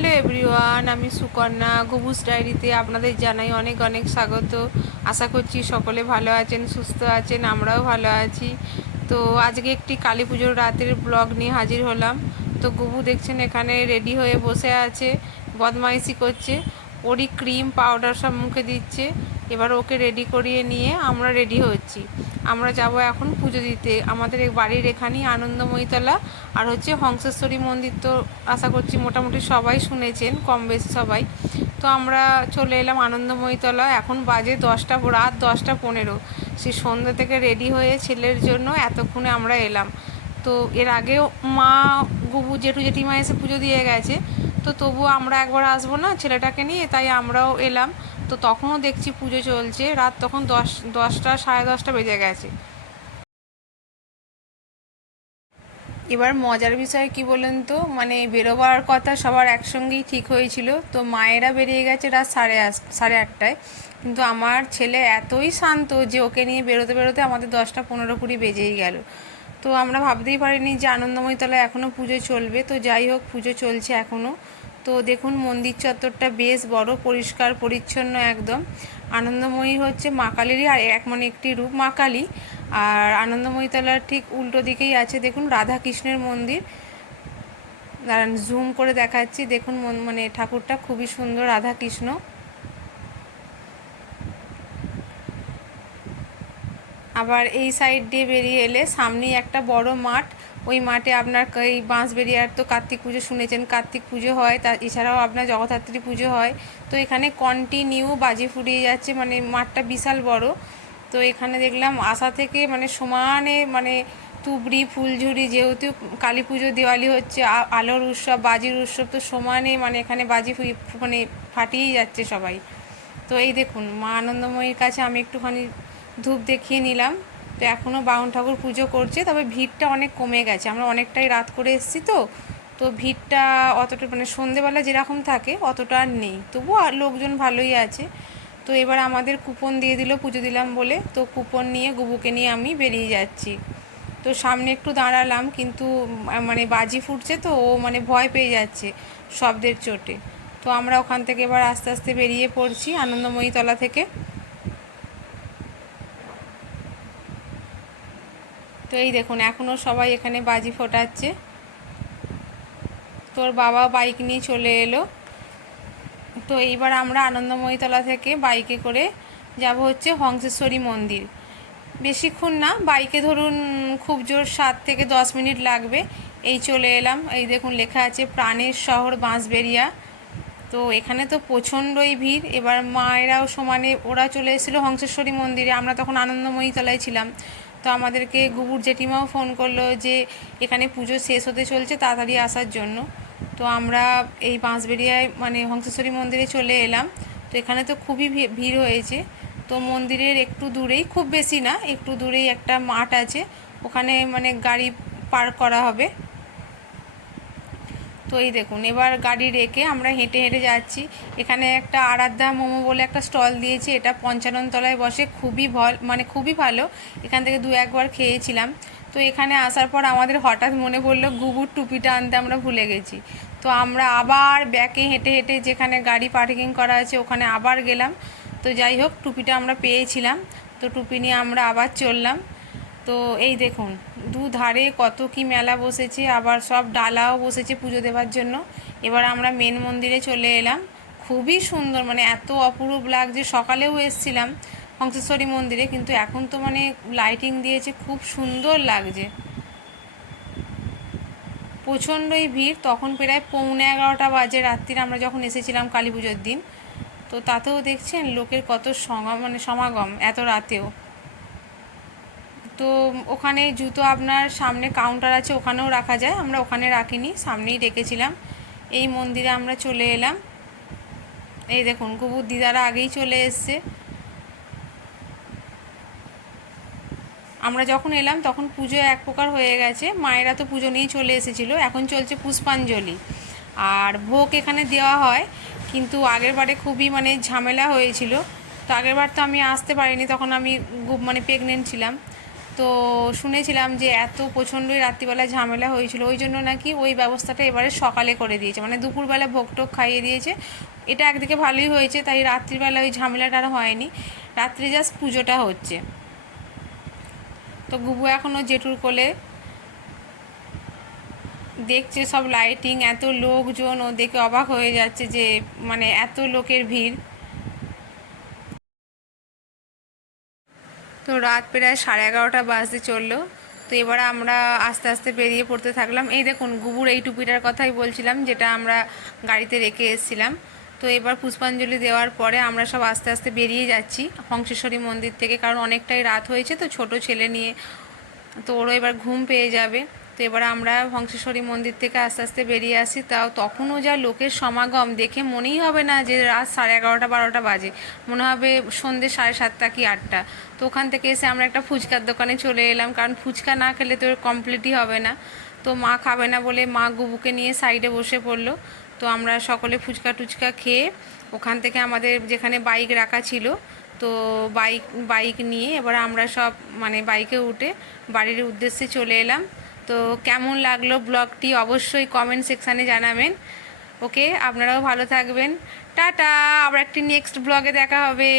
Hello everyone, আমি সুকন্যা। গবুস ডায়েরিতে আপনাদের জানাই অনেক অনেক স্বাগত। আশা করছি সকলে ভালো আছেন, সুস্থ আছেন, আমরাও ভালো আছি। তো আজকে একটি কালী পুজোর রাতের ব্লগ নিয়ে হাজির হলাম। তো গবু দেখছেন এখানে রেডি হয়ে বসে আছে, বদমাইশি করছে। ওরই ক্রিম পাউডার সব মুখে দিচ্ছে। এবার ওকে রেডি করিয়ে নিয়ে আমরা রেডি হচ্ছি। আমরা যাব এখন পুজো দিতে আমাদের বাড়ির এখানেই আনন্দময়ীতলা আর হচ্ছে হংসেশ্বরী মন্দির। তো আশা করছি মোটামুটি সবাই শুনেছেন, কম বেশি সবাই। তো আমরা চলে এলাম আনন্দময়ীতলা। এখন বাজে রাত 10টা 15। সে সন্ধ্যা থেকে রেডি হয়ে ছেলের জন্য এতক্ষণে আমরা এলাম। তো এর আগেও মা, গুবু, জেঠু জেঠিমা এসে পুজো দিয়ে গেছে। তো তবুও আমরা একবার আসবো না ছেলেটাকে নিয়ে, তাই আমরাও এলাম। তো তখনও দেখছি পুজো চলছে। রাত তখন 10টা 10:30 বেজে গেছে। এবার মজার বিষয় কি বলেন তো, মানে বেরোবার কথা সবার একসঙ্গেই ঠিক হয়েছিল। তো মায়েরা বেরিয়ে গেছে রাত 8:30। কিন্তু আমার ছেলে এতই শান্ত যে ওকে নিয়ে বেরোতে বেরোতে আমাদের 10টা 15 20 বেজেই গেল। তো আমরা ভাবতেই পারিনি যে আনন্দময়ীতলায় এখনও পুজো চলবে। তো যাই হোক, পুজো চলছে এখনও। তো দেখুন মন্দির চত্বরটা বেশ বড়, পরিষ্কার পরিচ্ছন্ন একদম। আনন্দময়ী হচ্ছে মা কালীরই আর একটি রূপ মা কালী। আর আনন্দময়ীতলার ঠিক উল্টো দিকেই আছে দেখুন রাধা কৃষ্ণের মন্দির। দাঁড়ান জুম করে দেখাচ্ছি। দেখুন মানে ঠাকুরটা খুবই সুন্দর, রাধা কৃষ্ণ। আবার এই সাইড দিয়ে বেরিয়ে এলে সামনেই একটা বড় মাঠ। ওই মাঠে আপনার এই বাঁশবেড়িয়ার তো কার্তিক পুজো শুনেছেন, কার্তিক পুজো হয়। তা এছাড়াও আপনার জগদ্ধাত্রী পুজো হয়। তো এখানে কন্টিনিউ বাজি ফুরিয়ে যাচ্ছে, মানে মাঠটা বিশাল বড়। তো এখানে দেখলাম আসা থেকে মানে সমানে মানে তুবড়ি ফুলঝুরি, যেহেতু কালী পুজো দিওয়ালি হচ্ছে, আলোর উৎসব, বাজির উৎসব, তো সমানে মানে এখানে বাজি মানে ফাটিয়েই যাচ্ছে সবাই। তো এই দেখুন মা আনন্দময়ীর কাছে আমি একটুখানি ধূপ দেখিয়ে নিলাম। তো এখনও বাউন ঠাকুর পুজো করছে, তবে ভিড়টা অনেক কমে গেছে। আমরা অনেকটাই রাত করে এসেছি। তো ভিড়টা অতটা মানে সন্ধেবেলা যেরকম থাকে অতটা আর নেই, তবুও লোকজন ভালোই আছে। তো এবার আমাদের কুপন দিয়ে দিল পুজো দিলাম বলে। তো কুপন নিয়ে গুবুকে নিয়ে আমি বেরিয়ে যাচ্ছি। তো সামনে একটু দাঁড়ালাম, কিন্তু মানে বাজি ফুটছে তো ও মানে ভয় পেয়ে যাচ্ছে শব্দের চোটে। তো আমরা ওখান থেকে এবার আস্তে আস্তে বেরিয়ে পড়ছি আনন্দময়ীতলা থেকে। তো এই দেখুন এখনও সবাই এখানে বাজি ফোটাচ্ছে। তোর বাবা বাইক নিয়ে চলে এলো। তো এইবার আমরা আনন্দময়ীতলা থেকে বাইকে করে যাব হচ্ছে হংসেশ্বরী মন্দির। বেশিক্ষণ না, বাইকে ধরুন খুব জোর 7 থেকে 10 মিনিট লাগবে। এই চলে এলাম। এই দেখুন লেখা আছে প্রাণের শহর বাঁশবেড়িয়া। তো এখানে তো প্রচণ্ডই ভিড়। এবার মায়েরাও সমানে ওরা চলে এসেছিলো হংসেশ্বরী মন্দিরে, আমরা তখন আনন্দময়ীতলায় ছিলাম। তো আমাদেরকে গুবুর জেঠিমাও ফোন করলো যে এখানে পুজো শেষ হতে চলছে, তাড়াতাড়ি আসার জন্য। তো আমরা এই বাঁশবেড়িয়ায় মানে হংসেশ্বরী মন্দিরে চলে এলাম। তো এখানে তো খুবই ভিড় হয়েছে। তো মন্দিরের একটু দূরেই, খুব বেশি না, একটু দূরেই একটা মাঠ আছে, ওখানে মানে গাড়ি পার্ক করা হবে। তো এই দেখুন এবার গাড়ি রেখে আমরা হেঁটে হেঁটে যাচ্ছি। এখানে একটা আরাধ্যা মোমো বলে একটা স্টল দিয়েছে, এটা পঞ্চাননতলায় বসে, মানে খুবই ভালো। এখান থেকে 2-1 বার খেয়েছিলাম। তো এখানে আসার পর আমাদের হঠাৎ মনে পড়লো গুবুর টুপিটা আনতে আমরা ভুলে গেছি। তো আমরা আবার ব্যাকে হেঁটে হেঁটে যেখানে গাড়ি পার্কিং করা আছে ওখানে আবার গেলাম। তো যাই হোক টুপিটা আমরা পেয়েছিলাম। তো টুপি নিয়ে আমরা আবার চললাম। তো এই দেখুন দুধারে কত কি মেলা বসেছে, আবার সব ডালাও বসেছে পুজো দেওয়ার জন্য। এবার আমরা মেন মন্দিরে চলে এলাম। খুবই সুন্দর, মানে এত অপরূপ লাগছে। সকালেও এসেছিলাম হংসেশ্বরী মন্দিরে, কিন্তু এখন তো মানে লাইটিং দিয়েছে, খুব সুন্দর লাগছে। প্রচণ্ডই ভিড়। তখন প্রায় 11:45 বাজে রাত্রির, আমরা যখন এসেছিলাম কালী পুজোর দিন। তো তাতেও দেখছেন লোকের কত সমাগম এত রাতেও। তো ওখানে জুতো আপনার সামনে কাউন্টার আছে, ওখানেও রাখা যায়, আমরা ওখানে রাখিনি, সামনেই রেখেছিলাম। এই মন্দিরে আমরা চলে এলাম। এই দেখুন গুবুর দিদারা আগেই চলে এসছে। আমরা যখন এলাম তখন পুজো এক প্রকার হয়ে গেছে, মায়েরা তো পুজো নিয়েই চলে এসেছিলো। এখন চলছে পুষ্পাঞ্জলি আর ভোগ এখানে দেওয়া হয়। কিন্তু আগের বারে খুবই মানে ঝামেলা হয়েছিল। তো আগের বার তো আমি আসতে পারিনি, তখন আমি মানে প্রেগনেন্ট ছিলাম। তো শুনেছিলাম যে এত প্রচণ্ডই রাত্রিবেলা ঝামেলা হয়েছিল, ওই জন্য নাকি ওই ব্যবস্থাটা এবারে সকালে করে দিয়েছে, মানে দুপুরবেলা ভোগ টোগ খাইয়ে দিয়েছে। এটা একদিকে ভালোই হয়েছে, তাই রাত্রিবেলা ওই ঝামেলাটা আর হয়নি, রাত্রি জাস্ট পুজোটা হচ্ছে। তো গুবু এখনও জেঠুর কোলে দেখছে সব লাইটিং, এত লোকজন, ও দেখে অবাক হয়ে যাচ্ছে যে মানে এত লোকের ভিড়। তো রাত প্রায় 11:30 বাজতে চললো। তো এবার আমরা আস্তে আস্তে বেরিয়ে পড়তে থাকলাম। এই দেখুন গুবুর এই টুপিটার কথাই বলছিলাম, যেটা আমরা গাড়িতে রেখে এসেছিলাম। তো এবার পুষ্পাঞ্জলি দেওয়ার পরে আমরা সব আস্তে আস্তে বেরিয়ে যাচ্ছি হংসেশ্বরী মন্দির থেকে, কারণ অনেকটাই রাত হয়েছে, তো ছোট ছেলে নিয়ে তো ওরও এবার ঘুম পেয়ে যাবে। তো এবার আমরা হংসেশ্বরী মন্দির থেকে আস্তে আস্তে বেরিয়ে আসি, তাও তখনও যা লোকের সমাগম দেখে মনেই হবে না যে রাত 11:30-12টা বাজে, মনে হবে সন্ধ্যে 7:30 কি 8টা। তো ওখান থেকে এসে আমরা একটা ফুচকার দোকানে চলে এলাম, কারণ ফুচকা না খেলে তো কমপ্লিটই হবে না। তো মা খাবে না বলে মা গুবুকে নিয়ে সাইডে বসে পড়লো। তো আমরা সকলে ফুচকা টুচকা খেয়ে ওখান থেকে আমাদের যেখানে বাইক রাখা ছিল, তো বাইক নিয়ে এবার আমরা সব মানে বাইকে উঠে বাড়ির উদ্দেশ্যে চলে এলাম। তো কেমন লাগলো ব্লগটি অবশ্যই কমেন্ট সেকশানে জানাবেন। ওকে, আপনারাও ভালো থাকবেন, টাটা, আবার একটি নেক্সট ব্লগে দেখা হবে।